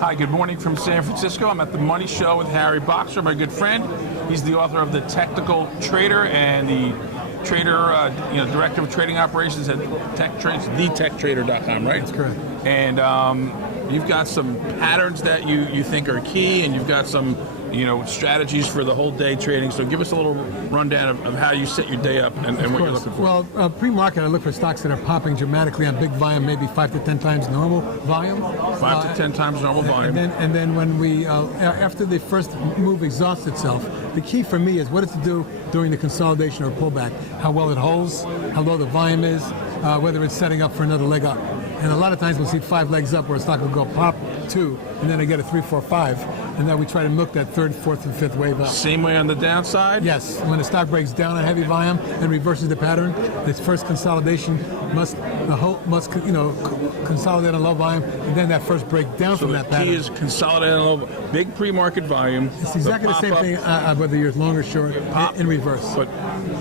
Hi, good morning from San Francisco. I'm at the Money Show with Harry Boxer, my good friend. He's the author of The Technical Trader and the Director of Trading Operations at thetechtrader.com, right? That's correct. And you've got some patterns that you think are key, and you've got some strategies for the whole day trading. So give us a little rundown of how you set your day up and what you're looking for. Well, pre-market, I look for stocks that are popping dramatically on big volume, maybe 5 to 10 times normal volume. 5 to 10 times normal volume. And then when we, after the first move exhausts itself, the key for me is what it's to do during the consolidation or pullback, how well it holds, how low the volume is, whether it's setting up for another leg up. And a lot of times we'll see 5 legs up where a stock will go pop 2, and then I get a 3, 4, 5, and then we try to milk that 3rd, 4th, and 5th wave up. Same way on the downside? Yes. When the stock breaks down on heavy volume and reverses the pattern, its first consolidation must consolidate on low volume, and then that first break down from that pattern. So the key is consolidate on low, big pre-market volume. It's exactly the same thing whether you're long or short, in reverse. But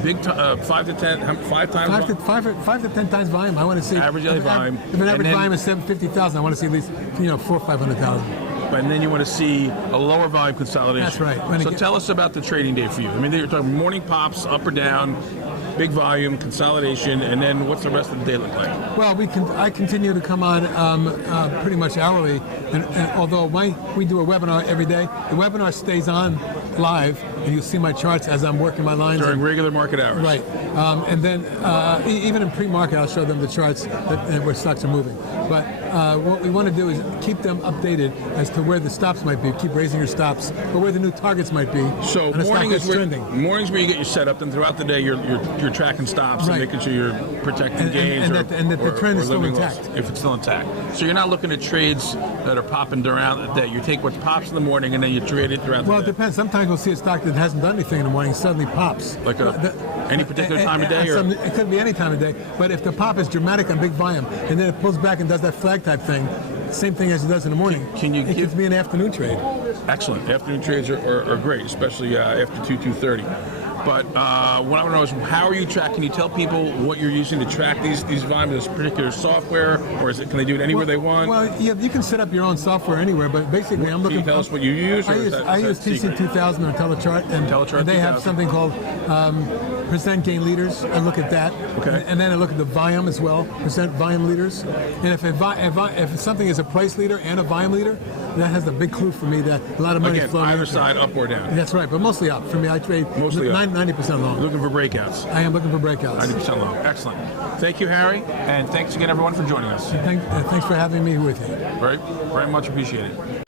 big 5 to 10, 5 times? 5 to 10 times volume. I want to see average daily volume. If an average volume is 750,000, I want to see at least 400,000 or 500,000. And then you want to see a lower volume consolidation. That's right. So tell us about the trading day for you. I mean, you're talking morning pops, up or down, big volume, consolidation, and then what's the rest of the day look like? Well, I continue to come on pretty much hourly, and although we do a webinar every day, the webinar stays on live, and you'll see my charts as I'm working my lines. During regular market hours. Right. And then even in pre-market, I'll show them the charts where stocks are moving. But what we want to do is keep them updated as to where the stops might be, keep raising your stops, or where the new targets might be. So mornings where you get your setup, and throughout the day you're tracking stops and making sure you're protecting gains and that the trend is still intact. If it's still intact. So you're not looking at trades that are popping throughout the day. You take what pops in the morning and then you trade it throughout the day. Well, it depends. Sometimes we'll see a stock that hasn't done anything in the morning suddenly pops. Like any particular time of day? It could be any time of day. But if the pop is dramatic on big volume and then it pulls back and does that flag type thing, same thing as it does in the morning. It gives me an afternoon trade. Excellent. Afternoon trades are great, especially after 2:30. But what I want to know is how are you tracking? Can you tell people what you're using to track these volumes? Is it particular software, or can they do it anywhere they want? Well, yeah, you can set up your own software anywhere, but basically I'm looking. Can you tell us what you use? I use TC2000 or Telechart, and they have something called percent gain leaders. I look at that, and then I look at the volume as well, percent volume leaders. And if something is a price leader and a volume leader, that has a big clue for me that a lot of money is flowing. Either side, up or down. That's right, but mostly up. For me, I trade mostly 90% long. Looking for breakouts. I am looking for breakouts. 90% long. Excellent. Thank you, Harry, and thanks again, everyone, for joining us. Thanks for having me with you. Very much appreciated.